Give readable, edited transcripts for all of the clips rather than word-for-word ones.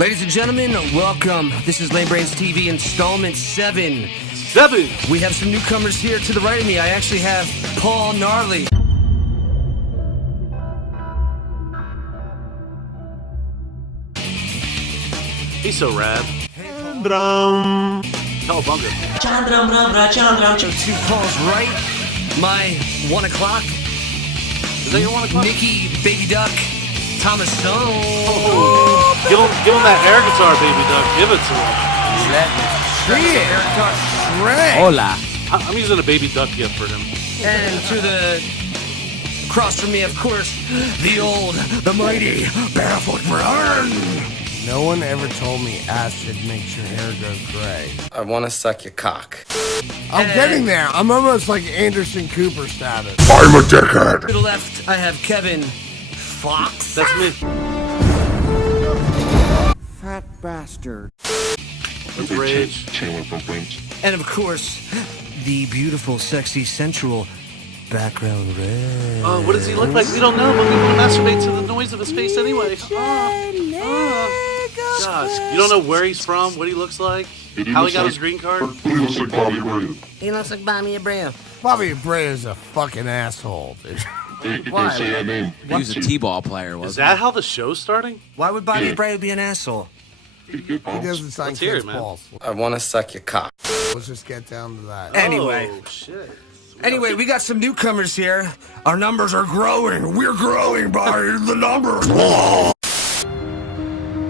Ladies and gentlemen, welcome. This is LameBrainsTV installment 7. We have some newcomers here to the right of me. I actually have Paul Gnarley. He's so rad. Brum. Tell Bunga. So to Paul's right, my 1 o'clock. Is that your 1 o'clock? Nicky, Baby Duck, Tomassone. Oh. Give him that air guitar, Baby Duck. Give it to him. Air guitar shred. Hola. I'm using a Baby Duck gift for him. And to the across from me, of course, the mighty Barefoot Run. No one ever told me acid makes your hair go gray. I want to suck your cock. I'm getting there. I'm almost like Anderson Cooper status. I'm a dickhead. To the left, I have Kevin Fox. That's me. Fat bastard. Rage. And of course, the beautiful, sexy, sensual background red. Oh, what does he look like? We don't know, but we want to masturbate to the noise of his face anyway. Gosh, you don't know where he's from, what he looks like, how he got his green card? He looks like Bobby Abreu. He looks like Bobby Abreu. Bobby Abreu is a fucking asshole, dude. Why? Say that name. He was a T-ball player, wasn't Is that how the show's starting? Why would Bobby Abreu be an asshole? He doesn't sign Let's hear kids' it, man. balls. I want to suck your cock. Let's just get down to that. Anyway. Oh, shit. Anyway, we got some newcomers here. Our numbers are growing. We're growing by the numbers.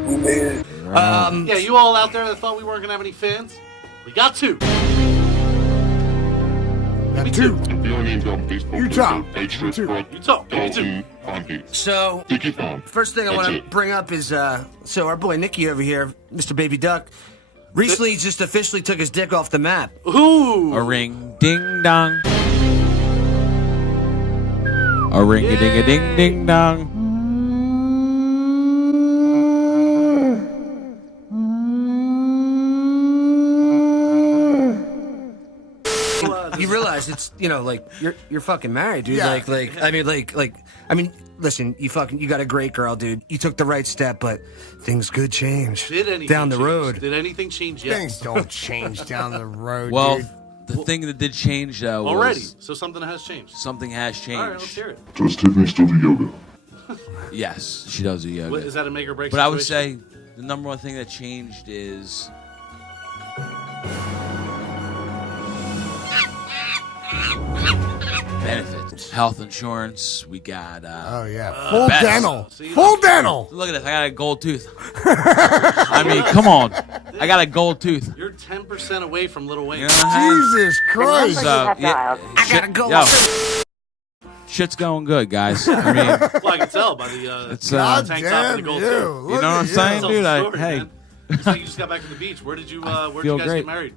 We made it. Yeah, you all out there that thought we weren't going to have any fans? We got 2. Got two. Utah. Two. You talk. Me too. So, first thing I want to bring up is, so our boy Nicky over here, Mr. Baby Duck, recently just officially took his dick off the map. Ooh. A ring ding dong. A ring a ding a ding ding dong. You realize it's, you know, like you're fucking married, dude. Yeah. I mean, listen, you got a great girl, dude. You took the right step, but things could change Did anything down the change? road. Did anything change yet? Things don't change down the road, Well, dude. the thing that did change though Already. was So something has changed. something has changed. All right, let's hear it. Does Tiffany still do yoga? Yes, she does do yoga. What, is that a make or break But I would situation? say the number one thing that changed is benefits, health insurance. We got. Oh, yeah. Full best. dental. See, Full dental. Look at this. I got a gold tooth. I mean, come on. I got a gold tooth. You're 10% away from Little Wayne. You know what I'm saying? Jesus Christ. So, yeah, I gotta go. yo, shit's going good, guys. I mean, Well, I can tell by the it's God tank top and the damn gold you. tooth. you Look know what I'm at saying, Tell dude? the story, Hey, man. It's like you just got back from the beach. Where'd you guys feel get great. married?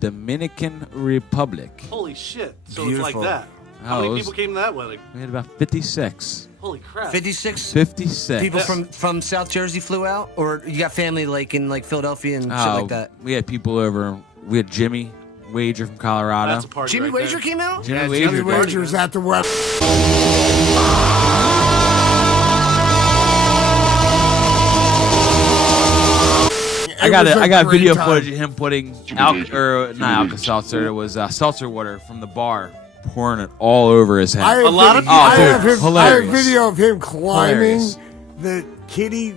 Dominican Republic. Holy shit. So Beautiful. it's like that. Oh, How it many was- people came to that wedding? We had about 56. Holy crap. 56 56. people Yes. from South Jersey flew out, or you got family like in like Philadelphia and shit Oh, like that. We had people over. We had Jimmy Wager from Colorado. That's a party Jimmy right Wager there. came out. Jimmy Yeah, Wager. Jimmy did. Wager was at the wedding. I got It was I got great video time. footage of him putting not Alka-Seltzer. It was seltzer water from the bar, pouring it all over his head. I have A lot of video- I people- have dude, him- I have hilarious. video of him climbing Hilarious. the kiddie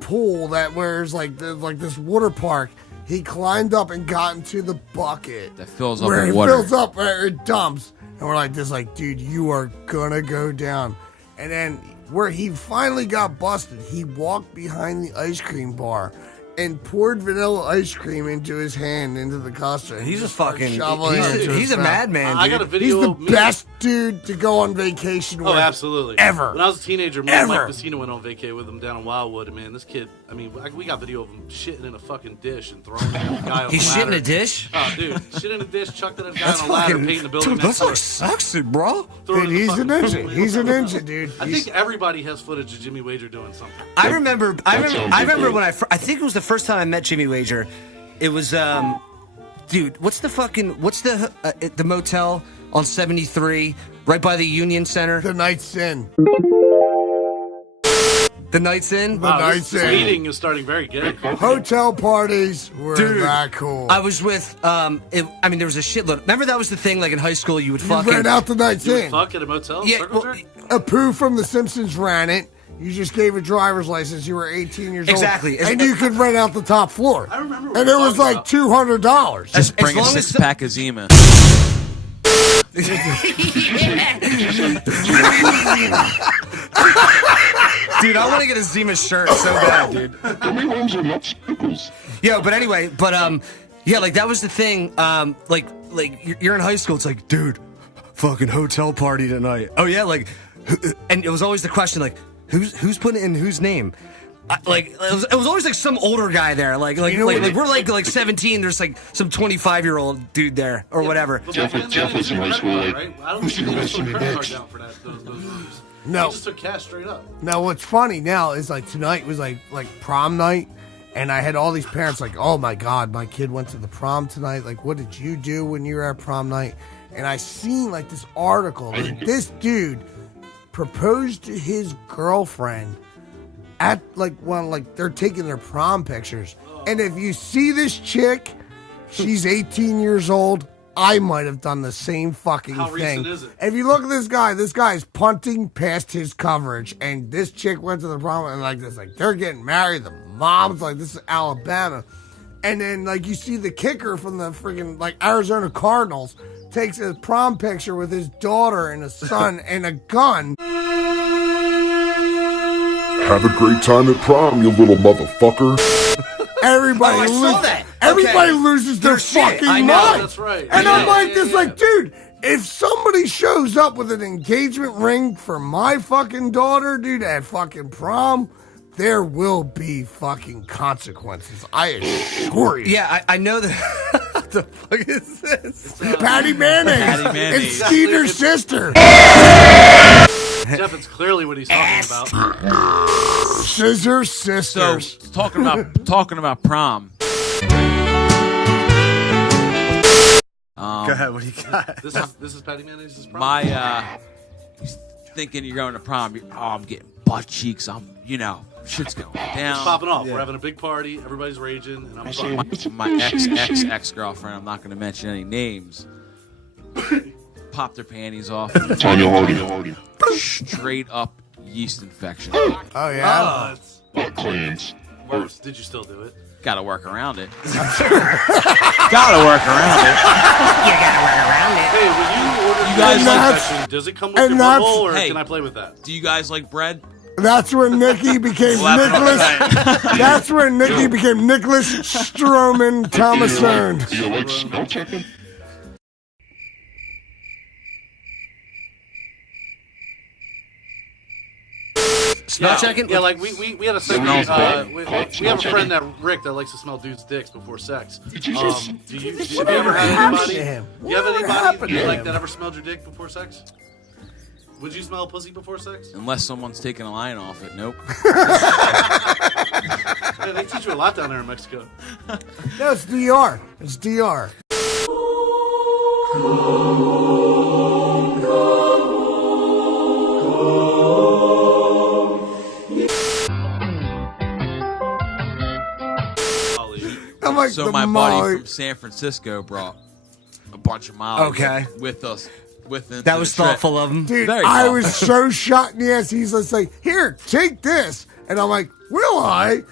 pool that where's like this water park. He climbed up and got into the bucket That fills up where with it water. fills up, where it dumps, and we're like this, like, dude, you are gonna go down. And then where he finally got busted, he walked behind the ice cream bar and poured vanilla ice cream into his hand, into the custard. He's a Just started fucking. shoveling it into He's his a mouth. madman, I dude. got a He's video the of me. best dude to go on vacation with. Oh, absolutely. Ever. When I was a teenager, me and Ever. Mike Messina went on vacay with him down in Wildwood, and man, this kid, I mean, we got video of him shitting in a fucking dish and throwing it at the guy on He's the shit in ladder. a dish. Oh, dude, shit in a dish, chucked it at a guy That's on a ladder, fucking. painting the building Dude, next that's door. like sexy, bro. Throw it Dude, in the he's a fucking ninja. pool. He's a ninja, dude. I think everybody has footage of Jimmy Wager doing something. I remember when I think it was the first time I met Jimmy Wager. It was dude, what's the motel on 73 right by the Union Center? The Night's Sin. The nights in? Wow, nights this in. meeting is starting very good. Hotel parties were Dude, that cool. I was with, there was a shitload. Remember that was the thing, like in high school, you would You fucking... ran out the nights You would in. fuck at a motel? Yeah, Circle well, jerk? Apu from The Simpsons ran it. You just gave a driver's license. You were 18 years Exactly. old. And you could rent out the top floor. I remember what And we it were was like talking $200. Just bring a long as- 6-pack of Zima. Dude, I want to get a Zima shirt so bad, dude. Gummy worms are not circles. Yeah, but anyway, yeah, like that was the thing. Like you're in high school. It's like, dude, fucking hotel party tonight. Oh yeah, like, and it was always the question, like, who's putting it in whose name? It was always like some older guy there. Like we're like 17. There's like some 25-year-old dude there or whatever. But Jeff my was in high school, like, right? I don't think they took a credit card down for those rooms. No. They just took cash straight up. Now, what's funny now is like tonight was like prom night, and I had all these parents like, oh my God, my kid went to the prom tonight. Like, what did you do when you were at prom night? And I seen like this article that this dude proposed to his girlfriend at they're taking their prom pictures. And if you see this chick, she's 18 years old. I might have done the same fucking How thing. recent is it? If you look at this guy's punting past his coverage, and this chick went to the prom and like this, like they're getting married. The mom's like, this is Alabama, and then like you see the kicker from the freaking like Arizona Cardinals takes a prom picture with his daughter and a son and a gun. Have a great time at prom, you little motherfucker. Everybody, Oh, I saw that. Everybody Okay. loses their Shit, fucking I mind. know. That's right. And Yeah, I'm like, yeah, this, yeah. like, dude, if somebody shows up with an engagement ring for my fucking daughter, dude, at fucking prom, there will be fucking consequences. I assure you. Yeah, I know that. What the fuck is this? Patty Mayonnaise. Patty Mayonnaise. It's Skeeter's sister. Jeff, it's clearly what he's talking about. Scissor So sisters. talking about prom. Go ahead. What do you got? This is Patty Mayonnaise's prom. He's thinking you're going to prom. I'm getting butt cheeks. Shit's going It's down. popping off. We're having a big party. Everybody's raging, and I'm fucking. My ex girlfriend. I'm not going to mention any names. Popped their panties off. Tanya Hardy. Straight up yeast infection. Oh, yeah. Butt claims. Worse. Did you still do it? Got to work around it. Got to work around it. Hey, when you order You guys your like- infection, does it come with and your that's- bubble, or Hey. can I play with that? Do you guys like bread? That's when Nicky became Nicholas. That's when Nicky became Nicholas Stroman Tomassone. Do you like smell checking? Smell checking? Yeah, like we had a segment. We have a friend Rick that likes to smell dudes' dicks before sex. Do you ever have happened anybody? to him? Do you have Whatever happened anybody to like him? that ever smelled your dick before sex? Would you smell pussy before sex? Unless someone's taking a line off it. Nope. Man, they teach you a lot down there in Mexico. No, it's DR. It's DR. I'm like So the my Molly. buddy from San Francisco brought a bunch of Molly Okay. with us. That was thoughtful of him. Dude, Very I thoughtful. was so shot in the ass. He's just like, here, take this. And I'm like, will I?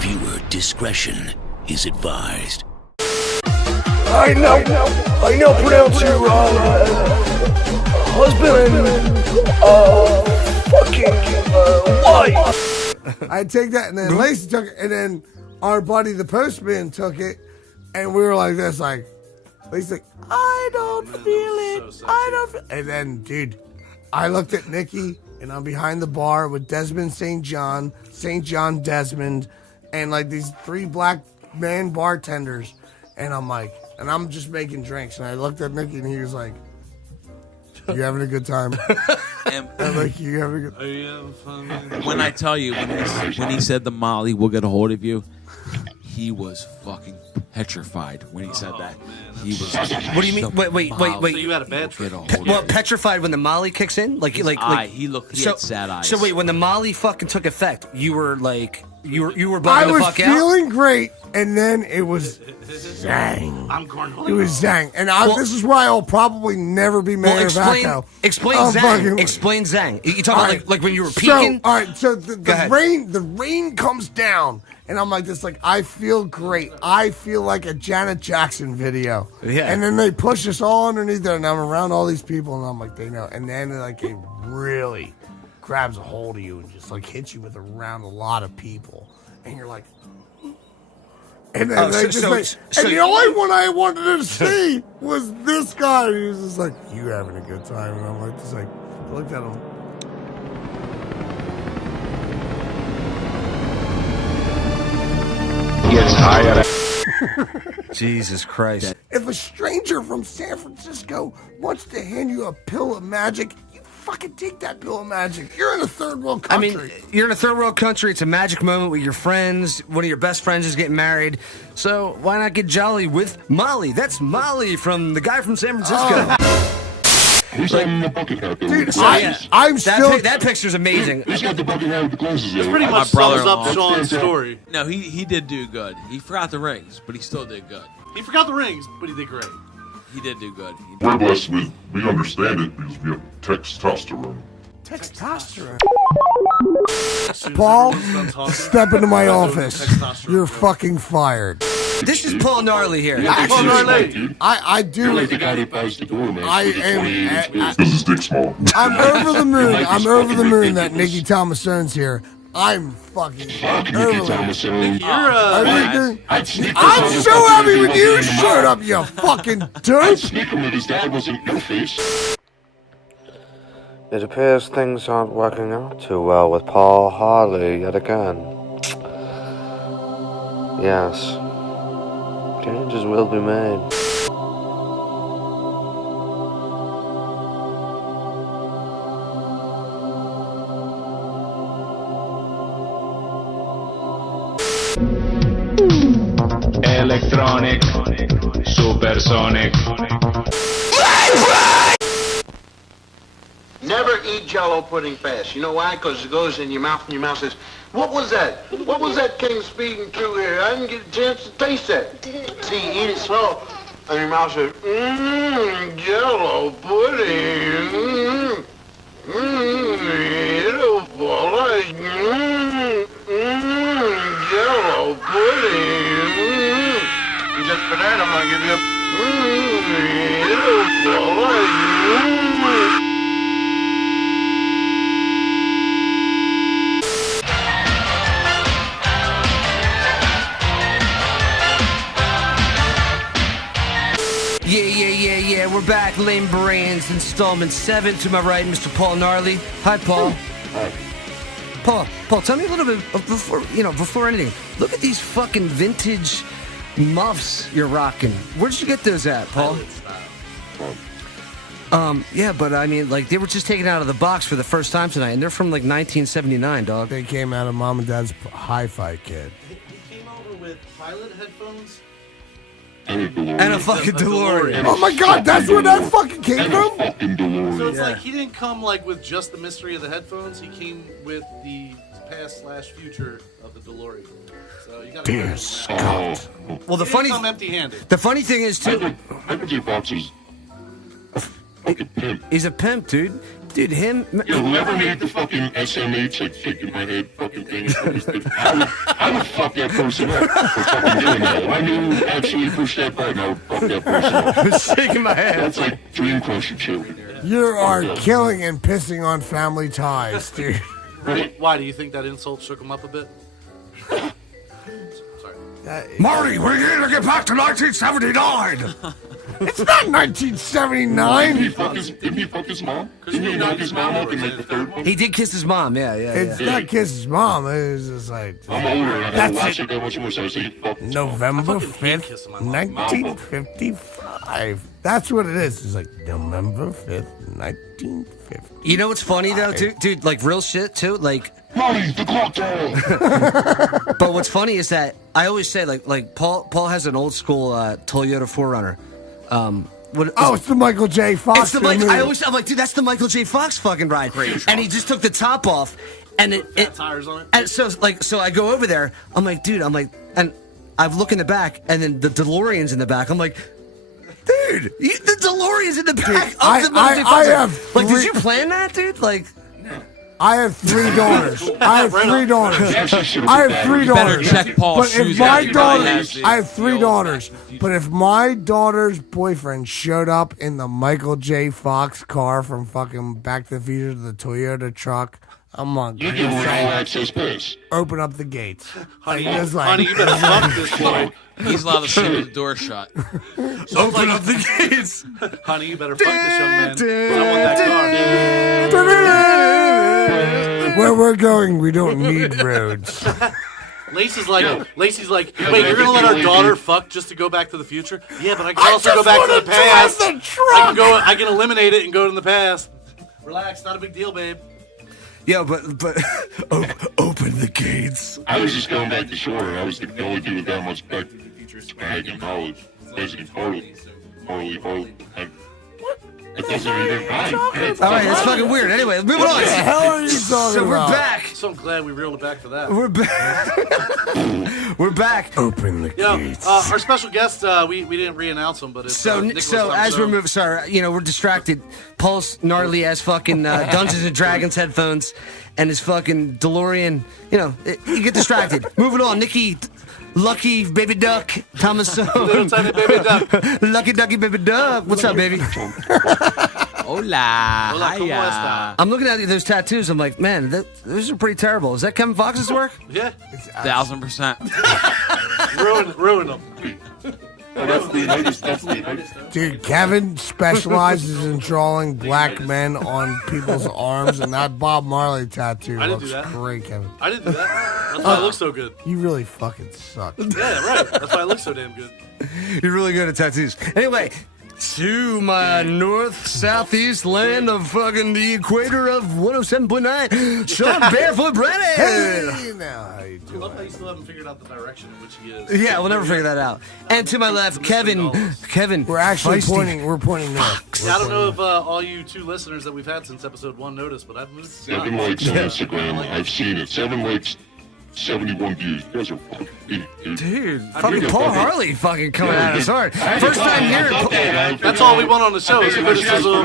Viewer discretion is advised. I know, pronounce your husband and wife. I take that, and then Lacey took it, and then our buddy the postman took it, and we were like this, like, Lacey's like, I don't feel it. so I don't feel. And then, dude, I looked at Nicky, and I'm behind the bar with Desmond St. John Desmond, and like these 3 black man bartenders, and I'm like, and I'm just making drinks, and I looked at Nicky, and he was like, "You having a good time?" And I'm like, "You having a good?" Are you having fun, man? when I tell you, when he said the Molly will get a hold of you, he was fucking petrified when he said that. He was. What do you mean? Wait. So you had a bad trip. Well, petrified when the Molly kicks in, like He had sad eyes. So wait, when the Molly fucking took effect, you were like, you were bugging I the was fuck out. feeling great, and then it was zang. I'm going. It was zang, and this is why I'll probably never be mayor of Echo. Explain Oh, Zang. fucking- Explain Zang. You talking All about right. like when you were peaking? So, all right, so Go the ahead. rain comes down, and I'm like this, like I feel great. I feel like a Janet Jackson video. Yeah. And then they push us all underneath there, and I'm around all these people, and I'm like, they know. And then like it really grabs a hold of you and just like hits you with around a lot of people, and you're like. And then they and the only one I wanted to see was this guy. He was just like, "You having a good time?" And I'm like, just like, I looked at him. Gets higher. Jesus Christ. If a stranger from San Francisco wants to hand you a pill of magic, you fucking take that pill of magic. You're in a third world country. I mean, you're in a third world country. It's a magic moment with your friends. One of your best friends is getting married. So why not get jolly with Molly? That's Molly from the guy from San Francisco. Who's having the bucket hat? Dude, Yeah. I'm still. That picture's amazing. Who's got the bucket hat with the glasses? This pretty much My sums up brother-in-law. Sean's story. No, he did do good. He forgot the rings, but he still did good. He forgot the rings, but he did great. He did do good. We're blessed with, we understand it because we have testosterone. Testosterone. Paul, step into my office. You're fucking fired. This is Paul Gnarley here. Paul Gnarley. I do. You're like the guy that buys the door, man. I am. Because his dick's small. I'm over the moon. I'm over the moon that Nicky Tomassone's here. I'm fucking over Nicky it. Tomassone. I'm so happy when you showed up, you fucking I'd dope. sneak him if his dad was in your face. It appears things aren't working out too well with Paul Gnarley yet again. Yes, changes will be made. Electronic, supersonic. Never eat Jello pudding fast. You know why? Because it goes in your mouth, and your mouth says, "What was that? What was that king speaking through here? I didn't get a chance to taste that." See, you eat it slow, and your mouth says, Jello pudding. Beautiful. Like, Jello pudding. And just for that, I'm gonna give you a beautiful. Like, Yeah. We're back. Lamebrains, installment 7. To my right, Mr. Paul Gnarley. Hi, Paul. Hi. Paul, tell me a little bit before anything. Look at these fucking vintage muffs you're rocking. Where did you get those at, Paul? Yeah, but I mean, like, they were just taken out of the box for the first time tonight, and they're from like 1979, dog. They came out of Mom and Dad's hi-fi kit. He came over with pilot headphones. And a fucking DeLorean. Oh my God, that's where that fucking came from. Fucking DeLorean. So it's like he didn't come like with just the mystery of the headphones. He came with the past/future of the DeLorean. So you gotta. Dear Scott. Well, He didn't come empty-handed. the funny thing is too, Energy boxes. Fucking pimp. he's a pimp, dude. Dude, him. Yo, whoever made the fucking SMH like shaking my head fucking thing, I would fuck that person up for fucking doing that. If I knew who actually pushed that button, I would fuck that person up. Shaking my head. That's like dream crusher shit. You are killing and pissing on family ties, dude. Why do you think that insult shook him up a bit? Sorry. Marty, we're gonna get back to 1979. It's not 1979. Didn't he fuck his mom? Didn't he knock his mom up in like the third one? He did kiss his mom. Yeah. It's not Kiss's mom. It's just like I'm older and I That's haven't watched it. it that much more, so I say fuck. November fucking hate 5th, kissing my mom. 1955. That's what it is. It's like November 5th, 1950. You know what's funny though, dude? Like real shit too. Like Molly, the clock tower. But what's funny is that I always say like Paul has an old school Toyota 4Runner. It's the Michael J. Fox. It's the I'm like, dude, that's the Michael J. Fox fucking ride. And he just took the top off, and it tires on it. And so I go over there. I'm like, dude, and I look in the back, and then the DeLorean's in the back. I'm like, dude, the DeLorean's in the back of the Michael J. Fox. I have like, did you plan that, dude? Like. I have 3 daughters. I have 3 daughters. I have 3 You better daughters. check Paul's But shoes if my out. daughters, I have 3 daughters. But if my daughter's boyfriend showed up in the Michael J. Fox car from fucking Back to the Future to the Toyota truck, I'm on. You give her all access pass. Open up the gates. Honey, Just like- honey, you better fuck this boy. He's allowed to sleep with the door shut. Open up the gates. Honey, you better fuck this young man. 'Cause I want that car. Where we're going, we don't need roads. Lacey's like, wait, you're gonna let our daughter fuck just to go Back to the Future? Yeah, but I can also go back to the past. I can eliminate it and go to the past. Relax, not a big deal, babe. Yeah, but open the gates. I was just going back to shore. I was the only dude with that much back back in college. Basically, Harley. It doesn't even rhyme. All right, that's fucking weird. Anyway, moving on. What the hell are you talking So we're about? back. So I'm glad we reeled it back for that. We're back. We're back. Open the gates. Our special guest, we didn't re-announce him, but it's Nicholas So as we're moving, sorry, we're distracted. Paul's gnarly ass fucking Dungeons and Dragons headphones and his fucking DeLorean. You get distracted. Moving on, Nicky. Lucky baby duck, Tomassone. Little tiny baby duck. Lucky ducky baby duck. What's up, baby? Hola. Hola, ¿cómo está? I'm looking at those tattoos. I'm like, man, those are pretty terrible. Is that Kevin Fox's work? Yeah. 1000%. Ruin them. Dude, Kevin specializes in drawing black men on people's arms, and that Bob Marley tattoo I didn't looks do that. great, Kevin. I didn't do that. That's why it looks so good. You really fucking suck. Yeah, right. That's why it looks so damn good. You're really good at tattoos. Anyway, to my north, southeast land of fucking the equator of 107.9, Sean Barefoot Brennan. Hey, now how you I doing? love how you still haven't figured out the direction in which he is. Yeah, we'll never figure that out. And to my left, Kevin. We're actually Feisty. pointing north. Yeah, I don't know if all you 2 listeners that we've had since episode 1 noticed, but I've moved. 7 likes on Instagram. I've seen it. 7 likes, 71 views. You guys are fucking idiots, dude. Dude, fucking Paul Harley fucking coming at us hard. First time here. That's all we want on the show is criticism. Don't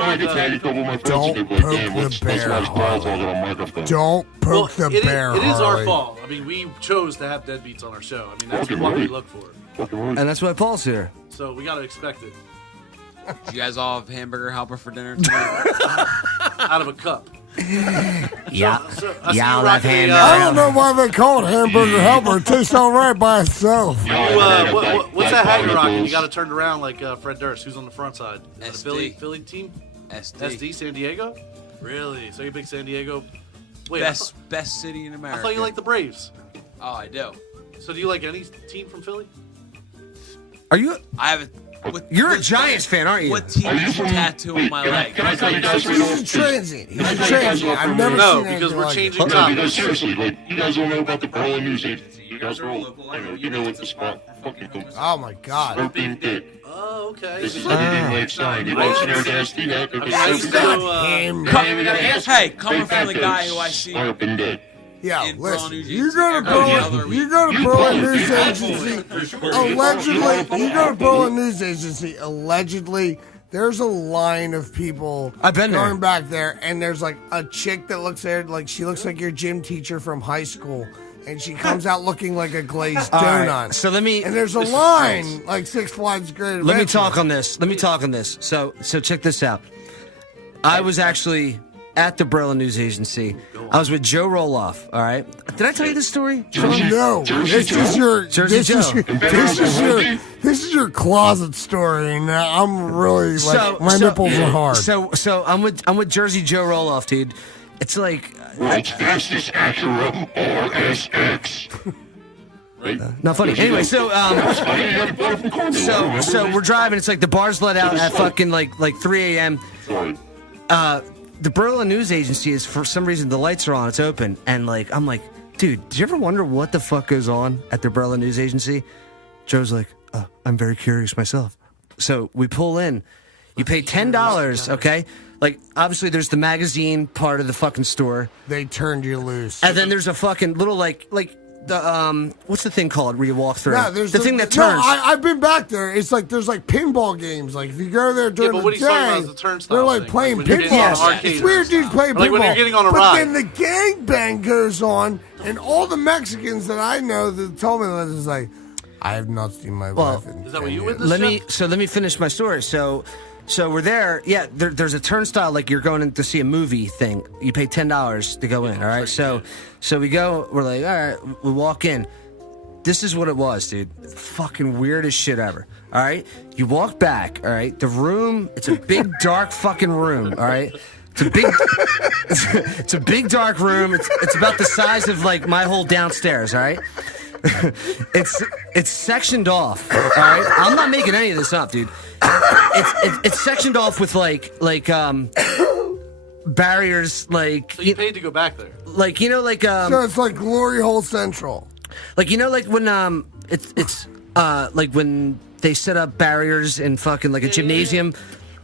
poke the bear, Harley. Don't poke the bear, It is our Harley. fault. I mean, we chose to have deadbeats on our show. I mean, that's what we look for. And that's why Paul's here. So we got to expect it. Do you guys all have hamburger helper for dinner tonight? Out of a cup. Yeah. So, I see Yeah, you that rocking hand- I don't know why they call it hamburger helper. It tastes all right by itself. what's that hat you're rocking? You got it turned around like Fred Durst. Who's on the front side? Is it a SD. Philly team? SD. SD, San Diego? Really? So you're a big San Diego? Wait, Best city in I America. thought you liked the Braves. Oh, I do. So do you like any team from Philly? Are you? I have a. You're a Giants fan, aren't you? What team is a tattoo on my leg? Can I tell you guys He's a transient. He's a transient. I've never No, seen because anything we're like changing it. No, topics. because seriously, like, you guys don't know about the Berlin News Agency. You guys are all, you know what the spot fucking goes. Oh my god. Open dick. Oh, okay. This is everything like sign. You guys never asked me that. I used to, Him. Hey, coming from the guy who I see. Open dick. Yeah, in listen. Berlin News You go to Agency every other Berlin. week. You go to Berlin News Agency. Allegedly, you go to Berlin News Agency. Allegedly, there's a line of people. I've been there. going back there, and there's like a chick that looks there, like she looks like your gym teacher from high school, and she comes out looking like a glazed All donut. right, so let me. And there's a line like Six Flags Great Let me Adventure. talk on this. So check this out. I was actually at the Berlin News Agency. I was with Joe Roloff. All right. Did I tell you this story? No, this is your this is your closet story, and I'm really like my nipples are hard. So I'm with Jersey Joe Roloff, dude. It's like World's fastest Acura RSX. Right? not funny. Anyway, so we're driving. It's like the bar's let out at fucking like 3 a.m. Sorry. the Berlin News Agency is, for some reason, the lights are on, it's open, and like I'm like, dude, did you ever wonder what the fuck goes on at the Berlin News Agency? Joe's like, I'm very curious myself. So we pull in. You pay $10, okay? Like, obviously, there's the magazine part of the fucking store. They turned you loose. And then there's a fucking little, like the, what's the thing called where you walk through? No, there's the thing that turns. No, I've been back there. It's like, there's like pinball games. Like, if you go there during but the what he's talking about day, is the turnstile they're like thing. playing Like when you're pinball. getting on an arcade It's weird dudes playing pinball. Like when you're getting on a but ride. then the gangbang goes on, and all the Mexicans that I know that told me that is like, I have not seen my wife in Is that what 10 you years. witnessed? Let me finish my story. So we're there. Yeah, there's a turnstile like you're going in to see a movie thing. You pay $10 to go in. All right. So we go. We're like, all right. We walk in. This is what it was, dude. Fucking weirdest shit ever. All right. You walk back. All right. The room. It's a big dark fucking room. All right. It's a big. It's a big dark room. It's about the size of like my whole downstairs. All right. It's sectioned off. All right. I'm not making any of this up, dude. It's sectioned off with like barriers, like So you paid to go back there. like So it's like Glory Hole Central. like when it's like when they set up barriers in fucking like a gymnasium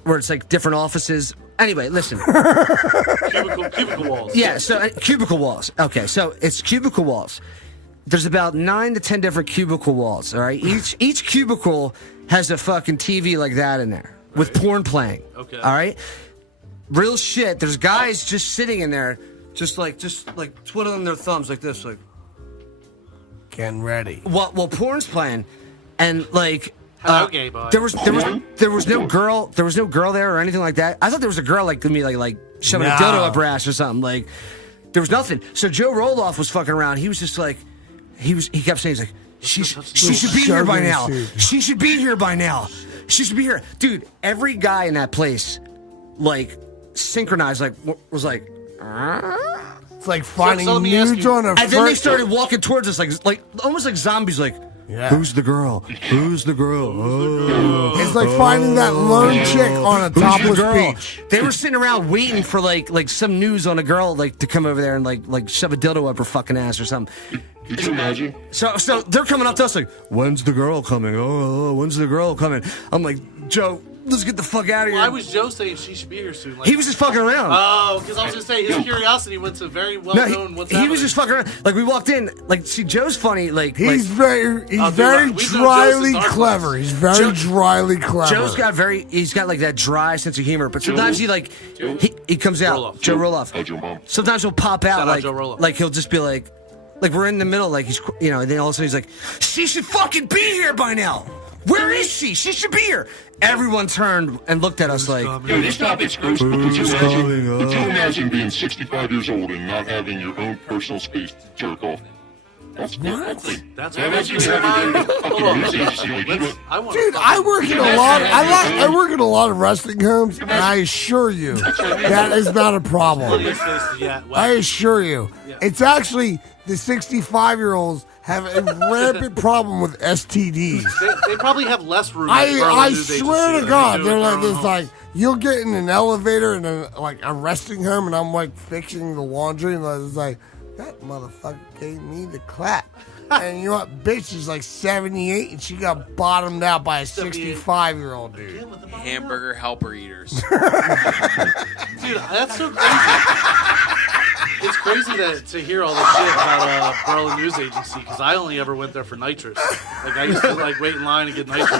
where it's like different offices. Anyway, listen. Cubicle walls. Yeah, so cubicle walls. Okay, so it's cubicle walls. There's about 9 to 10 different cubicle walls, all right? Each cubicle has a fucking TV like that in there with porn playing. Okay. All right? Real shit. There's guys just sitting in there just like twiddling their thumbs like this, like Getting ready. while porn's playing, and like Hello, gay boy. there was no girl there or anything like that. I thought there was a girl like to me like shoving a dildo up her ass or something. Like there was nothing. So Joe Roloff was fucking around. He was just like he kept saying, he's like, she should be here by now. She should be here by now. She should be here. Dude, every guy in that place like synchronized, like was like It's like finding so let me ask nudes you- on a and then they started walking towards us like almost like zombies, like who's the girl? Who's the girl? Oh. It's like finding that lone chick on a Who's the topless girl? beach. They were sitting around waiting for like some news on a girl like to come over there and like shove a dildo up her fucking ass or something. Could you imagine? So they're coming up to us like, when's the girl coming? Oh, when's the girl coming? I'm like, Joe, let's get the fuck out of here. Why was Joe saying she should be here soon? Like, He was just fucking around. Oh, because I was gonna say his curiosity went to very well known. What's he was happening. just fucking around. Like we walked in, like see Joe's funny. Like He's very we've known dryly Joe since our clever. class. He's very dryly clever. Joe's he's got like that dry sense of humor, but sometimes he like he comes out. Roloff. Joe Roloff. How's your mom? Sometimes he'll pop out Shout out like Joe Roloff. like he'll just be like we're in the middle, like he's and then all of a sudden he's like, she should fucking be here by now. Where is she? She should be here. Everyone turned and looked at us like, Yo, this topic's gross, but could you imagine being 65 years old and not having your own personal space to jerk off? That's what? That's Yeah, what that's makes you me having mind. your fucking Hold news on. agency. Like, you know, I want. Dude, I work in a lot of resting homes, and I assure you that is not a problem. I assure you, it's actually the 65-year-olds have a rampant problem with STDs. They probably have less room. I swear to God, they're like this. Like you'll get in an elevator in a resting home, and I'm like fixing the laundry, and it's like that motherfucker gave me the clap. And you know what? Bitch is like 78, and she got bottomed out by a 65-year-old dude. Hamburger helper eaters. Dude, that's so crazy. It's crazy to hear all this shit about Berlin News Agency because I only ever went there for nitrous. Like I used to like wait in line and get nitrous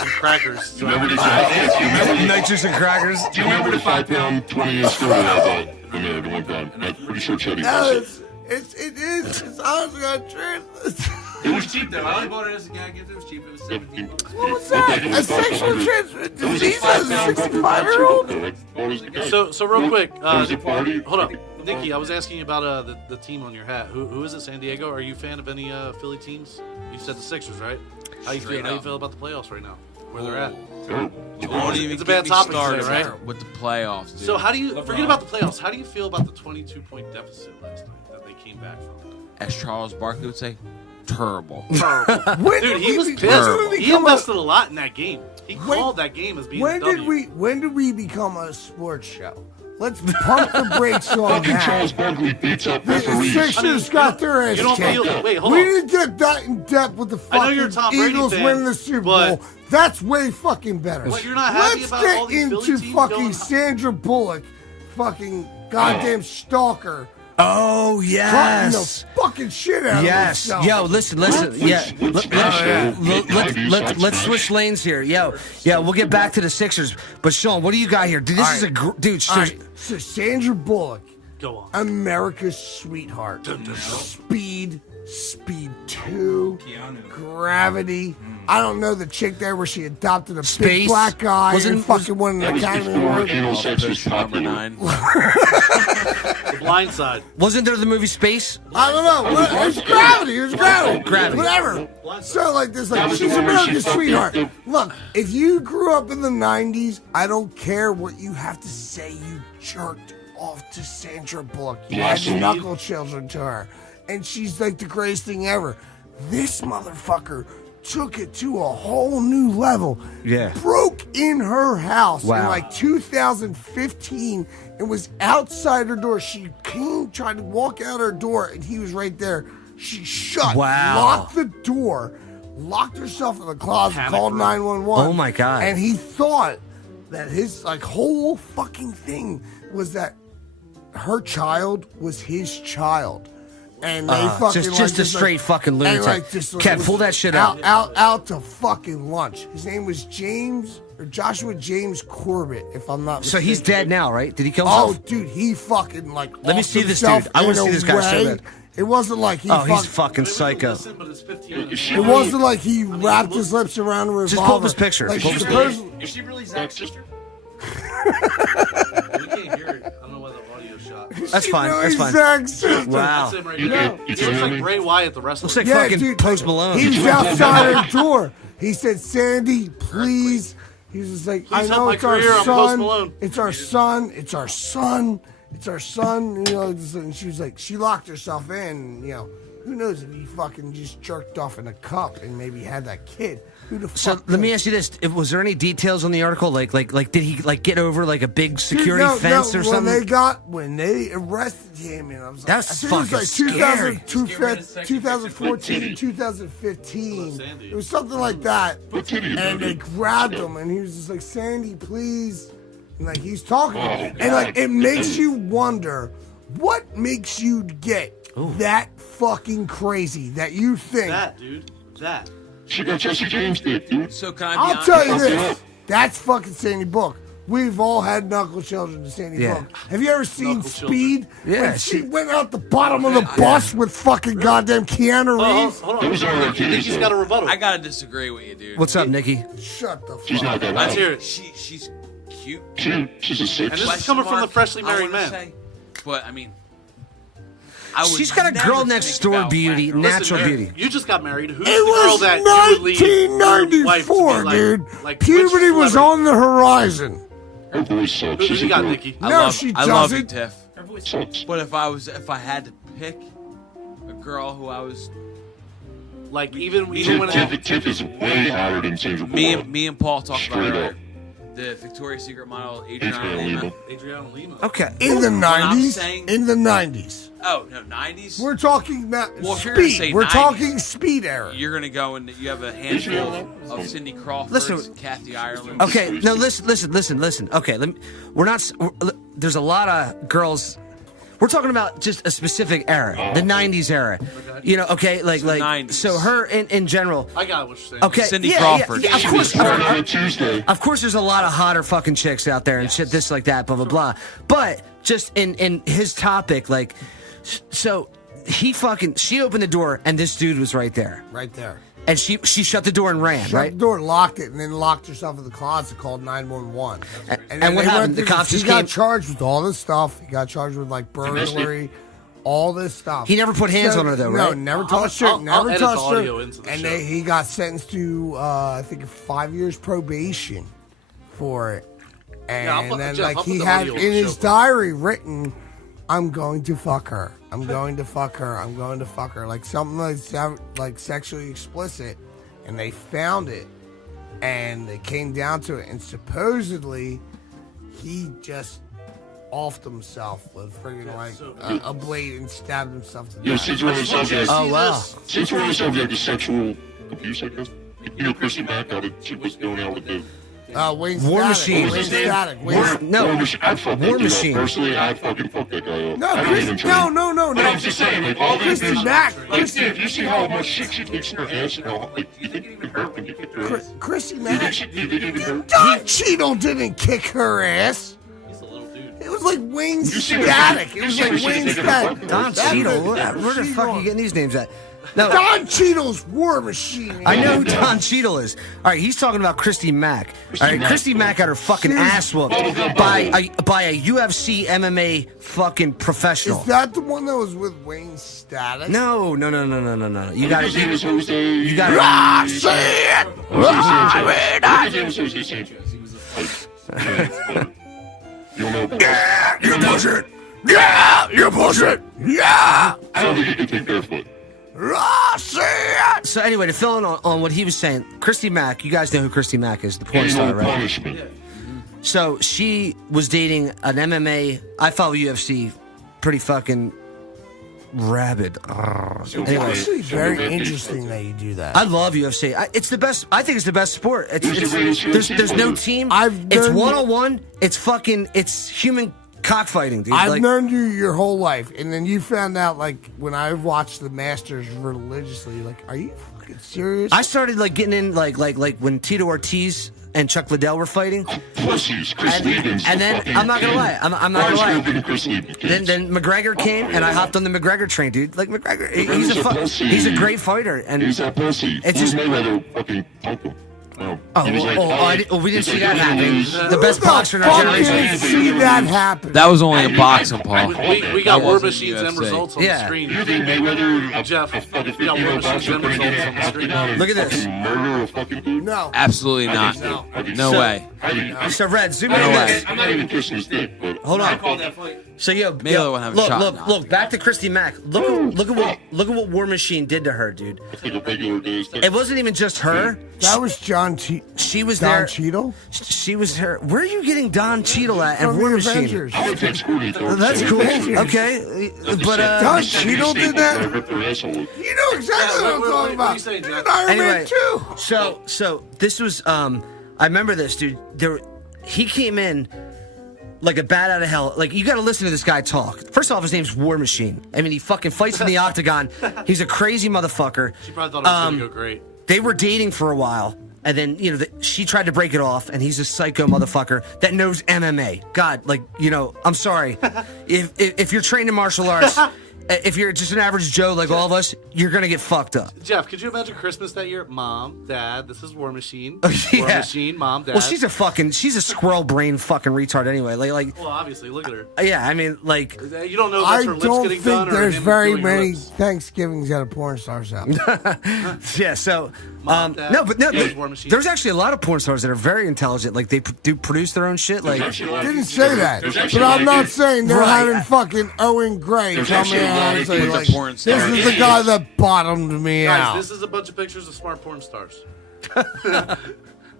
and crackers. So nitrous and crackers. Do you remember the 5-pound 20-inch story I bought in there the one time? I'm pretty sure Chetty was It is. It's honestly not true. It was cheap though. I only bought it as a gag gift. It was cheap. It was $17. What was that? A sexual transmitted disease as a 65-year-old? So real quick, was a party. hold up, Nicky. I was asking you about the team on your hat. Who is it? San Diego? Are you a fan of any Philly teams? You said the Sixers, right? How you feel about the playoffs right now? Where they're at? You won't even It's a get bad me topic started today, right? with the playoffs, dude. So how do you forget about the playoffs? How do you feel about the 22-point deficit last night that they came back from? As Charles Barkley would say, terrible. Dude, he was pissed. He invested a lot in that game. He called that game as being a W. When did we become a sports show? let's pump the brakes on Fucking that. Charles Barkley beats up The referees. Sixers got their ass you don't kicked. feel- wait, hold we on. didn't get that in depth with the I know you're a fucking Tom Brady Eagles fan, winning the Super but- Bowl. That's way fucking better. What, you're not happy Let's about get all these Philly into teams fucking going- Sandra Bullock, fucking goddamn stalker. Oh Talking yes. the fucking shit out Yes. of Yo, listen. Yeah. Let's switch lanes here. Yo, we'll get back to the Sixers. But Sean, what do you got here? Dude, this is a dude. All right, so Sandra Bullock, Go on. America's sweetheart. Speed 2, Gravity. I don't know the chick there where she adopted a big Space? black guy and fucking won That an was Academy before Award. anal sex was Number popular. 9. The Blind Side. Wasn't there the movie Space? I don't know. It was Gravity. It was Gravity. Gravity. Whatever. So like this, That like was she's the one where she America's fucking- sweetheart. Look, if you grew up in the '90s, I don't care what you have to say. You jerked off to Sandra Bullock. You had Yes, knuckle children to her, and she's like the greatest thing ever. This motherfucker took it to a whole new level. Yeah. Broke in her house in Wow. like 2015 and was outside her door. She tried to walk out her door, and he was right there. She shut, Wow. locked the door, locked herself in the closet, called 911. Oh, my God. And he thought that his like whole fucking thing was that her child was his child. And they fucking just a straight fucking and, lunatic. like, just, like, Kev, was pull that shit out. out to fucking lunch. His name was Joshua James Corbett, if I'm not So mistaken. he's dead now, right? Did he kill Oh, himself? dude, he fucking like. Let me offed see this himself dude. I wanna in see a this guy so way. bad. It wasn't like he. Oh, he's fucking, fucking psycho. Listen, but it's 15 minutes. It wasn't like he wrapped his lips around a revolver. Just pull up his picture. Like Pull up his supposedly- Is she really Zach's sister? We can't hear it. I don't know why the audio shot. That's fine. really That's fine. Zach's sister. Wow. That's him right You there. can't- you He can't looks hear like me? Bray Wyatt, the wrestler. Looks like Yeah, fucking dude, Post Malone. He was outside her door. He said, "Sandy, please." He was just like, "I Please help know my it's our career, I'm Post son. Malone." It's our son. It's our son. It's our son." You know, and she was like, she locked herself in. You know, who knows if he fucking just jerked off in a cup and maybe had that kid. Who the So fuck? let me knows? ask you this: was there any details on the article? Like, did he like get over like a big Dude, security no, fence no, or something? when they arrested him, and I was like, That's I think it was fucking like scary. 2014, 2015. It was something like that. And they grabbed him, and he was just like, "Sandy, please." And like he's talking, and like it makes you wonder what makes you get that fucking crazy that you think. That, dude. That. She got Jesse James dick, dude. So can I be I'll honest? tell you this. That's fucking Sandy Bullock. We've all had knuckle children to Sandy Yeah. Bullock. Have you ever seen Knuckle Speed? Yeah, When she- she went out the bottom of the bus with fucking goddamn Keanu Oh, Reeves. hold It was on. all right, dude. Nicky's got a rebuttal. I gotta disagree with you, dude. What's up, Nicky? Shut the fuck She's not up. that Let's loud. hear it. She's cute. She's a six. And this is Question coming from the mark, freshly I married wanna man. say. But I mean, I would She's got a never girl think next door about beauty, whack girls. natural Listen, beauty. You just got married. Who's It the girl was that you would leave your wife to 1994, be like, dude. like Puberty which was celebrity? on the horizon. Her voice sucks. Who She's you a got, girl. Nicky? I No, love, she I love you, doesn't. Tiff. Sucks. But if I had to pick a girl who I was Like even when Tiff is way hotter than Sandra Bullock. me and Paul talked about Straight earlier. up. The Victoria's Secret model Adriana Adriana Lima. Lima. Adriana Lima. Okay. In the I'm 90s. saying- In the 90s. Oh no, 90s. We're talking about Well, if you're gonna say speed. We're 90s, talking speed era. You're gonna go and you have a handful of Cindy Crawford, Listen- Kathy Ireland. Okay. No, listen. Okay. We're not. There's a lot of girls. We're talking about just a specific era, the '90s era. You know, okay, like 90s. so her in general. I got what you're saying. Okay, Cindy yeah, Crawford. Yeah, of She course, was born on a Tuesday. of course, there's a lot of hotter fucking chicks out there and shit, this like that, blah blah blah. But just in his topic, like, so she opened the door and this dude was right there, Right there. and she shut the door and ran, Shut right? the door, locked it, and then locked herself in the closet, called 911. And then what they happened? went The through cops this- just He got came- charged with all this stuff. He got charged with like burglary, all this stuff. He never put hands on her, though, No, right? never I'll- touched her. I'll Never edit the touched audio her. into the And show. he got sentenced to I think 5 years probation for it. And I'll put- then Jeff, like I'll put he the had audio in in the his show. diary written, "I'm going to fuck her. I'm going to fuck her. I'm going to fuck her." Like something like sexually explicit. And they found it, and they came down to it, and supposedly he just offed himself with friggin' like a blade and stabbed himself to Yeah, death. since we're on the subject, Oh wow. since we're on the subject of sexual abuse, I guess. You know, Christy Mack, how the chick was going out with the Wayne War Static. Machine. Wayne Static. No, I'd fuck War that Machine. Dude. Personally, I'd fucking fuck that guy up. No, I don't Chris, even no, try. no, no, But no. I'm just saying, like, all these Christy bitches, Mack. like, dude, you see how much shit she takes in her ass, and how, like, you think it even hurt when you kick her ass? Christy You Mack. think it even hurt? Don Cheadle didn't kick her ass. He's a little dude. It was like Wayne see Static. her- It was you like see her Wayne taking a Static. fucking Don That's Cheadle. the- Where the fuck are you getting these names at? No, Don Cheadle's War Machine. I know who Don Cheadle is. All right, he's talking about Christy Mack. All right, Christy Mack got her fucking ass whooped by a UFC MMA fucking professional. Is that the one that was with Wayne Static? No. You got it. You got Ah, it. say it! You'll know. Yeah, you push it. Yeah, you push it. Yeah. I don't think you can take Barefoot. Ah, say it. So anyway, to fill in on what he was saying, Christy Mack, you guys know who Christy Mack is, the porn star, right? Punishment. So she was dating an MMA. I follow UFC pretty fucking rabid. Anyway, Actually, very interesting that you do that. I love UFC. It's the best. I think it's the best sport. There's no team. It's known- 1-on-1. It's human cockfighting, dude. I've Like, known you your whole life, and then you found out, like, when I watched the Masters religiously, like, are you fucking serious? I started like getting in like when Tito Ortiz and Chuck Liddell were fighting. Pussies, Chris Liebman's And then fucking- I'm not gonna lie. I'm not gonna lie. Chris Liebman. Then McGregor came and I hopped on the McGregor train, dude. Like McGregor, he's a great fighter, and He's a pussy. it's just. Mayweather fucking punk him. No. Oh, He was like, we didn't see that happen. happening. The best boxer in our Fuck, generation. didn't see that happen. That was only a boxing, Paul. We That got War wasn't Machine's end UFC. results on Yeah. the screen. You think Mayweather, Jeff, a fucking we got War 50-year-old Machine's boxer, end couldn't results get on the out screen. and Look at this. fucking murder a fucking dude? No. Absolutely I not. think so. I think No so. way. So Red, zoom in No on way. this. I'm not even kissing his dick, but Hold on. So Mayweather would have a shot. look. Back to Christy Mack. Look at what War Machine did to her, dude. it's like a regular day's thing. It wasn't even just her. That was John She was Don there. Cheadle? She was her. Where are you getting Don Cheadle at From and War the Machine? Avengers. I would take Scooty for it. That's So- cool. Okay, but Don Cheadle did that? I ripped their asshole. You know exactly what I'm what talking are about. you saying, Jeff? And Iron Anyway, Man 2. so this was I remember this, dude. He came in like a bat out of hell. Like, you got to listen to this guy talk. First off, his name's War Machine. I mean, he fucking fights in the octagon. He's a crazy motherfucker. She probably thought it was going to go great. They were dating for a while, and then she tried to break it off, and he's a psycho motherfucker that knows MMA. God, like, I'm sorry, if you're trained in martial arts, if you're just an average Joe like all of us, you're gonna get fucked up. Jeff, could you imagine Christmas that year? Mom, Dad, this is War Machine. Yeah. War Machine, Mom, Dad. Well, she's a squirrel brain fucking retard anyway. Like, Well, obviously, look at her. yeah, I mean, like, You don't know if I that's her lips don't getting think done or there's him very doing her many lips. Thanksgivings at a porn star's house. yeah. So, Dad, no, but there's War Machine. there's actually a lot of porn stars that are very intelligent. Like, they do produce their own shit. Like, Didn't say that. But I'm not saying they're Right. having fucking Owen Gray There's come actually in a lot and of say, things like, that porn this stars. is the guy that bottomed me Guys, out. this is a bunch of pictures of smart porn stars.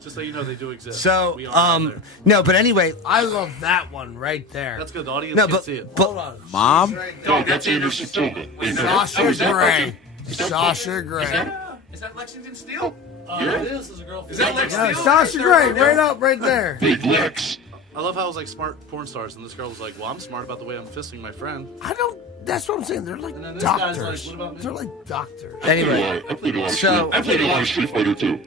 Just so you know, they do exist. so, We are out there. no, but anyway, I love that one right there. That's good. The audience no, can but see it. but Mom? No, that's Anderson Silva. Sasha Grey. Sasha Grey. Is that Lexington Steel? It is. There's a girl. Is that Yeah, Sasha Grey, right up, right there. Big Lex. I love how it was like smart porn stars, and this girl was like, "Well, I'm smart about the way I'm fisting my friend." I don't. That's what I'm saying. They're like And then this guy's doctors. like, what about me? They're like doctors. anyway. I played a lot of So- Street. I played a lot of Street Fighter too.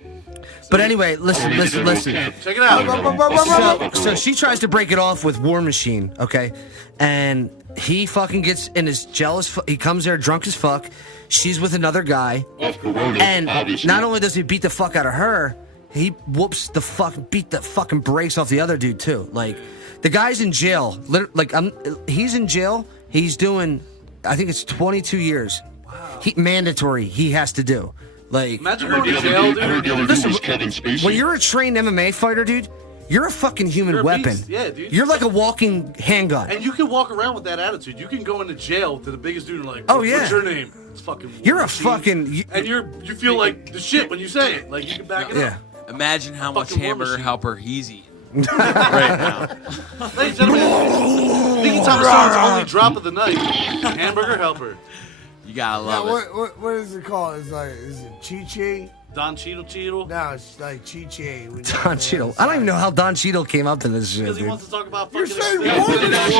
But anyway, listen. Check it out. So she tries to break it off with War Machine, okay? And he fucking gets in his jealous. He comes there drunk as fuck. She's with another guy. Off Corona, And obviously. not only does he beat the fuck out of her, he beat the fucking brakes off the other dude too. Like, the guy's in jail. He's in jail. He's doing, I think it's 22 years. Wow. Mandatory. He has to do. Like, Imagine I heard going the to other jail, dude- I heard the dude. other dude was Kevin Spacey. when you're a trained MMA fighter, dude, you're a fucking human You're a weapon. beast. Yeah, dude. You're like a walking handgun. And you can walk around with that attitude. You can go into jail to the biggest dude and like, Oh, what's yeah. your name? It's fucking. War You're a Machine. fucking. And you feel like the shit when you say it. Like you can back it Yeah. up. Imagine how much Fucking War hamburger Machine. helper he's eating. right now. Ladies and gentlemen, Nicky Tomassone's only drop of the night. Hamburger helper. You gotta Yeah, love it. what is it called? Is it Chi-Chi? Don Cheadle? No, it's like Chi-Chi. Don Cheadle. I don't even know how Don Cheadle came up to this shit. Because he Dude. wants to talk about You fucking said experience.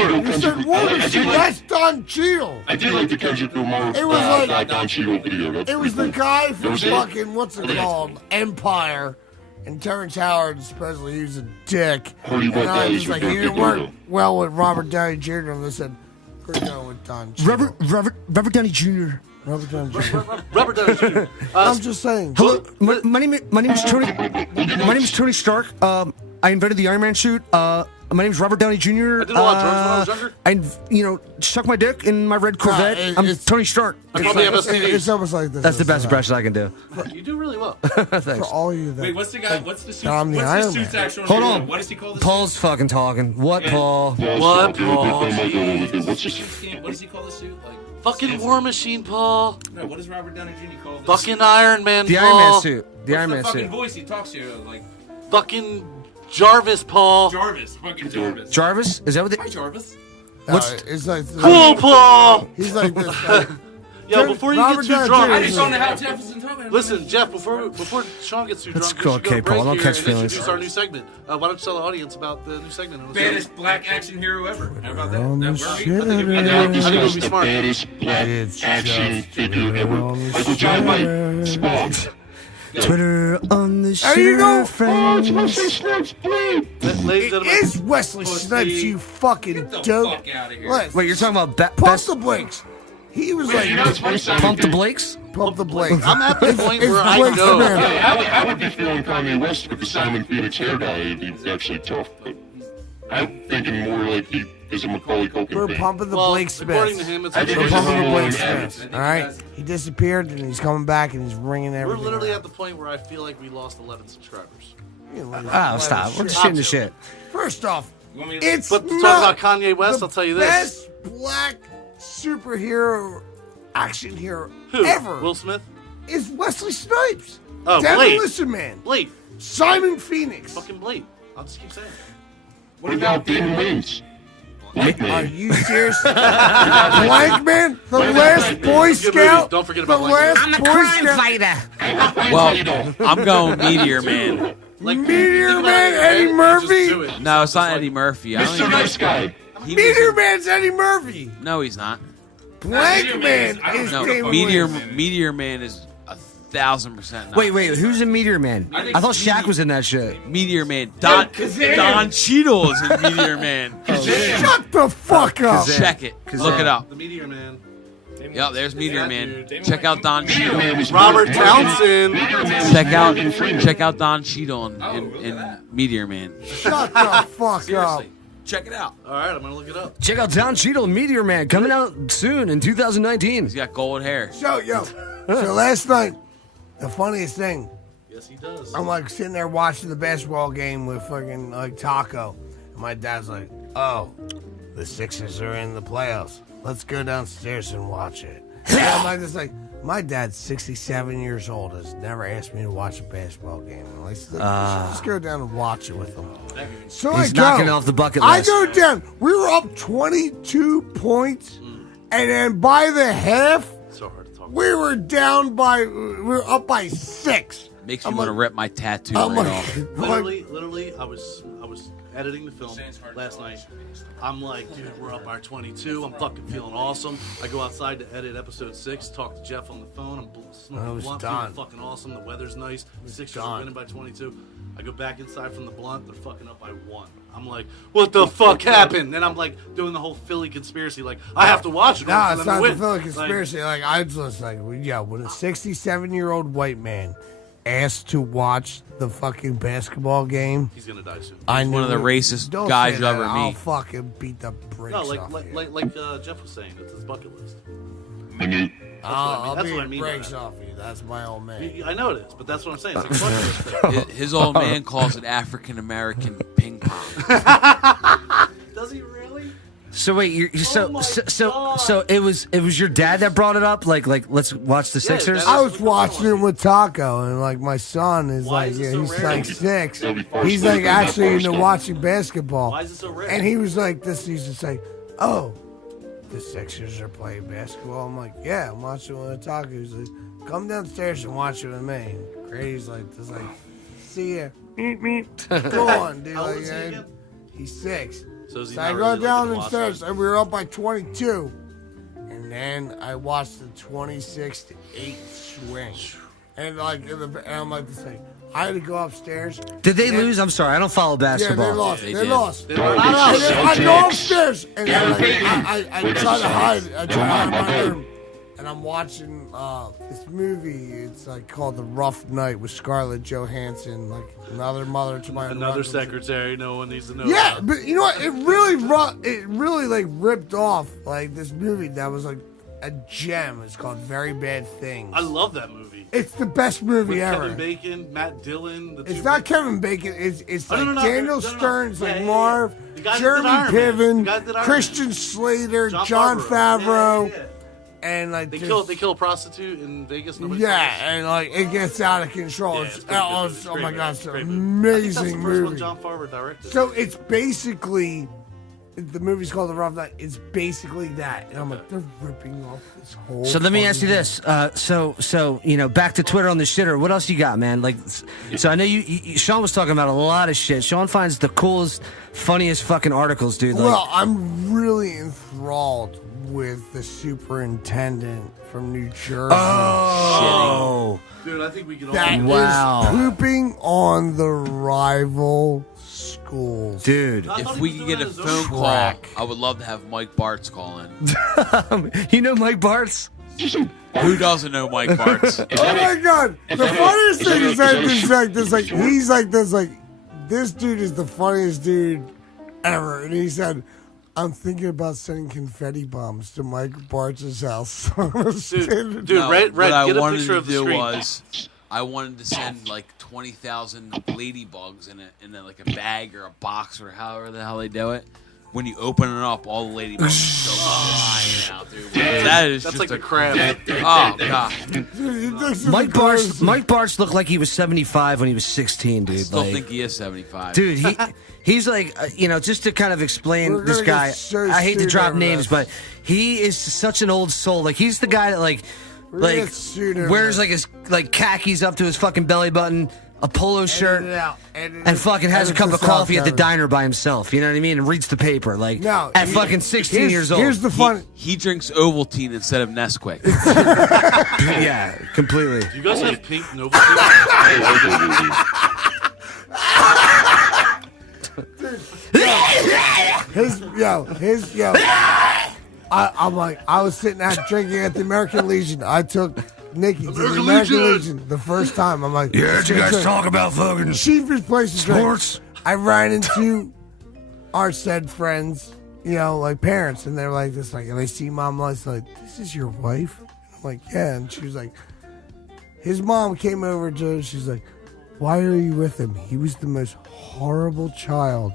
woman. You said woman. That's Don Cheadle. I did like the Kendrick Lamar It was like- Don Cheadle video. That's It was the pretty guy from was it? fucking, what's it called? Empire. And Terrence Howard supposedly he was a dick. Heard he And went I down, was he's like, a he good didn't work dude. well with Robert Downey Jr. And they said, we're going with Don Cheadle. Robert Downey Jr. Robert Downey Jr. Robert Downey Jr. I'm just saying. Hello, my name is Tony. My name is Tony Stark. I invented the Iron Man suit. My name is Robert Downey Jr. I did a lot of drugs when I was younger. I suck my dick in my red Corvette. I'm it's- Tony Stark. I probably have STDs. It's almost like this. That's the is best impression I can do. You do really well. For Thanks. all you that. Wait, what's the guy? What's the suit? I'm the What's Iron the suit's Man. actual Hold name? on. What does he call the Paul's fucking talking. What, Paul? What, Paul? What's this? suit? What does he call the suit? Like Fucking War Machine, Paul. no, what does Robert Downey Jr. call this? Fucking Iron Man, The Paul. Iron Man suit. The What's Iron the Man fucking suit. voice he talks to? Like Fucking Jarvis, Paul. Jarvis. Fucking Jarvis. Jarvis? Is that what Hi, they... Jarvis. It's like Cool, Paul. He's like this. Like, Yo, before you Robert get too Downey drunk, Jr. I just want to have Jefferson Tubman. listen, Jeff. Before Sean gets too That's drunk, cool. we should go Okay, to Paul, break don't here catch and feelings. introduce our new segment. Why don't you tell the audience about the new segment? Baddest black action hero ever. How about that? On the That works? shit. I think it'd be I down. think it would be the smart. baddest black It's action just figure ever. on the Michael John White. shit. Spawn. Twitter on the There you go. shitter friends. Wesley Snipes, please. Ladies and It gentlemen, is Wesley Snipes, you fucking Get the dope. fuck out of here. Look, Wait, you're talking about Pump best... the Blinks. He was You know, like, it's funny, Simon. Pump the Blakes? Pump the Blinks. I'm at the point It's where I Blake know. Smith. I would be feeling Kanye West with the Simon Phoenix hair dye. He's actually tough, but I'm thinking more like he is a Macaulay Culkin We're fan. pumping the Well, Blake according to Smiths. him, it's I think We're this pumping the is Blake all Smiths. All right, he disappeared and he's coming back and he's ringing We're everything. literally around. at the point where I feel like we lost 11 subscribers. Oh, stop. We're just shitting the shit. First off, You want me to- it's But to talk not about Kanye West, the I'll tell you this. best black superhero action hero Who? ever Will Smith? is Wesley Snipes. Oh, Blade. Demolition Man. Blade. Simon Phoenix. Fucking Blade. I'll just keep saying it. What about Damon Wayans? Black Are man. you serious? Blank Man, the last Boy Good Scout. movie. Don't forget the about Blank Man. last Boy Scout. fighter. Well, I'm going Meteor Man. Like, Meteor think about Man, it in your head Eddie and Murphy? just do it. No, it's not like- Eddie Murphy. I don't Mr. even Nice Guy. he was Meteor in- Man's Eddie Murphy. No, he's not. Blank Meteor Man Man is- I don't is know. No, Damon Meteor Wayans. Meteor Man is 1,000% not. Wait, who's in Meteor Man? I think I thought Shaq was in that shit. Meteor Man. Don Cheadle is in Meteor Man. Shut the fuck up. Check it. Look it up. The Meteor Man. Yep, there's Meteor Yeah, Man. dude. Check out Don Cheadle. Man was Robert Martin. Townsend. Check out Don Cheadle in Meteor Man. Shut the fuck up. Seriously, check it out. All right, I'm gonna look it up. Check out Don Cheadle, Meteor Man, coming out soon in 2019. He's got gold hair. So last night, the funniest thing, Yes, he does. I'm like sitting there watching the basketball game with fucking like Taco. And my dad's like, oh, the Sixers are in the playoffs. Let's go downstairs and watch it. And I'm like, just like, my dad's 67 years old, has never asked me to watch a basketball game. I'm like, let's go down and watch it with him. So He's I go. knocking it off the bucket I list. go down. We were up 22 points. And then by the half, So hard to talk. we were up by 6. Makes me I'm want to like- rip my tattoo I'm right like, off. Literally, I was editing the film last night. I'm like, dude, we're up by 22. I'm fucking feeling awesome. I go outside to edit episode 6, talk to Jeff on the phone. I'm smoking I was blunt, done. feeling fucking awesome. The weather's nice. The Sixers are winning by 22. I go back inside from the blunt. They're fucking up by 1. I'm like, what the fuck happened? And I'm like doing the whole Philly conspiracy. Like, I have to watch it. No, for it's them to not the win. Philly Like, conspiracy. Like, I was just like, yeah, when a 67-year-old white man asked to watch the fucking basketball game, he's gonna die soon. I knew one of the it. racist Don't guys say you that. ever I'll meet. fucking beat the brakes No, off you. like Jeff was saying, it's his bucket list. Minute. I'll That's beat what I the mean by brakes that. off you. That's my old man. I know it is, but that's what I'm saying. It's like a bucket list. His old man calls it African American ping pong. Does he really? So wait, so it was your dad that brought it up? Like let's watch the Sixers. I was watching it with Taco, and like my son is Why like, is it yeah, so he's rare? like 6. He's like actually into watching basketball. Why is it so rare? And he was like, this used to say, "Oh, the Sixers are playing basketball." I'm like, "Yeah, I'm watching it with Taco." He's like, "Come downstairs and watch it with me." Grady's like, "Just like, see ya, meet." Go on, dude. How old Like, is he again? he's 6. So is he So not I really go down looking the to stairs, watch and we were up by 22. And then I watched the 26-8 swing. And like, and I'm like this thing. I had to go upstairs. Did they and then- lose? I'm sorry, I don't follow basketball. Yeah, they lost. They They did. lost. They were not And us. then I go upstairs, and then I try to hide. I try to hide my room. And I'm watching this movie. It's like called The Rough Night with Scarlett Johansson, like another mother to my Another uncle. secretary. No one needs to know. Yeah, about. but you know what? It really like ripped off like this movie that was like a gem. It's called Very Bad Things. I love that movie. It's the best movie With ever. Kevin Bacon, Matt Dillon. The It's two not Kevin Bacon. It's Oh, like no, Daniel no. Stern's, Yeah, like yeah, yeah. Marv, The guy that did Jeremy Iron Man. The Piven, guy that did Iron Christian Man. Slater, John John Favreau, Yeah, yeah. and like They there's- kill a prostitute in Vegas. Nobody yeah, talks. and like it gets out of control. Yeah, It's, it's pretty good. It's oh great my movie. god, it's It's a an great movie. I think that's the amazing first one movie. John Favreau directed. So it's basically, the movie's called The Rough Night. It's basically that, and I'm like, they're ripping off this whole. So let me ask you fucking this. So you know, back to Twitter on the shitter. What else you got, man? Like, so I know you Sean was talking about a lot of shit. Sean finds the coolest, funniest fucking articles, dude. Like, Well, I'm really enthralled with the superintendent from New Jersey. oh, Dude, I think we can all. That is Wow. pooping on the rival schools. dude. I thought If he we was could doing get a his own phone call, track. I would love to have Mike Bartz call in. You know Mike Bartz? Who doesn't know Mike Bartz? Oh my god! The funniest thing is that this dude is the funniest dude ever, and he said, "I'm thinking about sending confetti bombs to Mike Bartz's house." Dude, No, Red, what I get a wanted picture to of the do screen. was, I wanted to send like 20,000 ladybugs in like a bag or a box or however the hell they do it. When you open it up, all the ladybugs go flying out, dude. That is That's just like a the crab. Oh god, Mike Bartz looked like he was 75 when he was 16, dude. I still like, think he is 75. dude, he's like, you know, just to kind of explain We're this gonna get guy. so I hate to sued drop over names, this. but he is such an old soul. Like, he's the guy that like gonna get sued over wears this. like his like khakis up to his fucking belly button, a polo shirt, Edit it out. Edit and it- fucking has a edit cup of this out, coffee at the Kevin. diner by himself. You know what I mean? And reads the paper. Like, No, at he- fucking 16 years old. Here's the fun. He drinks Ovaltine instead of Nesquik. Yeah, completely. Do you guys have pink Novocaine? I'm like, I was sitting out drinking at the American Legion. I took Nicky to the American American Legion. Legion the first time. I'm like, Yeah, you guys drink. talk about fucking Cheapest place to drink. sports. I ran into our said friends, you know, like parents, and they're like this, like, and they see mom, like, this is your wife? I'm like, yeah, and she was like, his mom came over to her, she's like, why are you with him? He was the most horrible child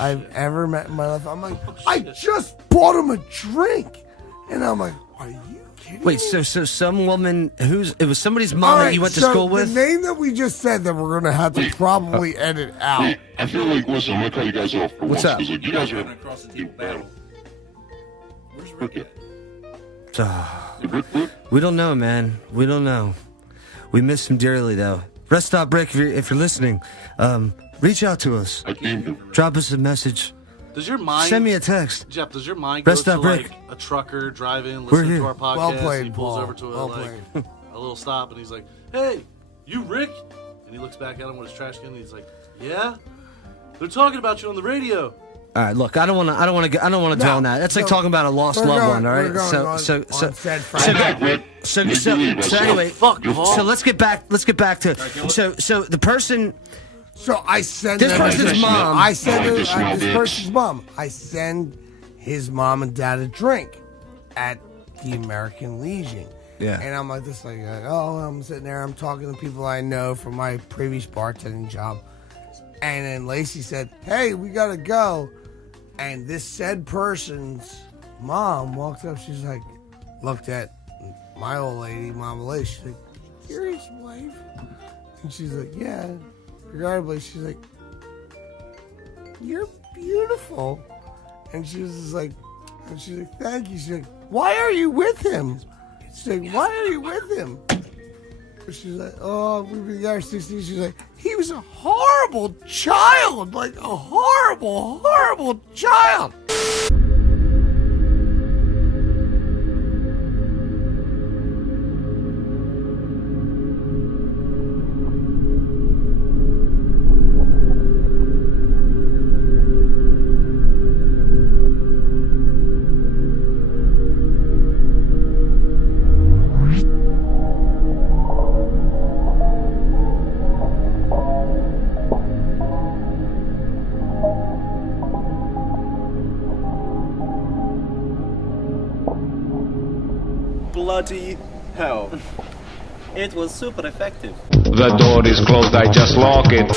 I've ever met in my life. I'm like, I just bought him a drink, and I'm like, are you kidding Wait, me? so some woman it was somebody's mom All that right, you went to so school with? The name that we just said that we're gonna have to probably edit out. I feel like, listen, I'm gonna cut you guys off for What's once, up? 'cause, like, you guys are Across the table battle. Where's Rick at? We don't know, man. We don't know. We miss him dearly, though. Rest stop, Rick. If you're listening, reach out to us. I came to. Drop us a message. Does your mind Send me a text. Jeff, does your mind go Rest to up, like Rick. a trucker driving, We're listening here. to our podcast? Well played, and he pulls Paul. over to Well a little stop, and he's like, "Hey, you Rick?" And he looks back at him with his trash can, and he's like, "Yeah, they're talking about you on the radio." All right, look. I don't want to dwell on that. That's like no, talking about a lost we're loved going- one. All we're right. going So on- so on so said so Friday. so anyway. Fuck, Paul. So let's get back to so the person. So I send This them- person's mom. I send this person's mom. I send his mom and dad a drink at the American Legion. Yeah. And I'm like this, like, oh, I'm sitting there, I'm talking to people I know from my previous bartending job. And then Lacey said, hey, we gotta go. And this said person's mom walked up. She's like, looked at my old lady, Mama Lee. She's like, "You're his wife?" And she's like, "Yeah." Regardless, she's like, "You're beautiful." And she was just like, "Thank you." She's like, "Why are you with him?" She's like, "Why are you with him?" She's like, "Oh, we've been together 16 years." She's like, "He was a horrible child, like a horrible, horrible child." Bloody hell. It was super effective. The door is closed, I just lock it.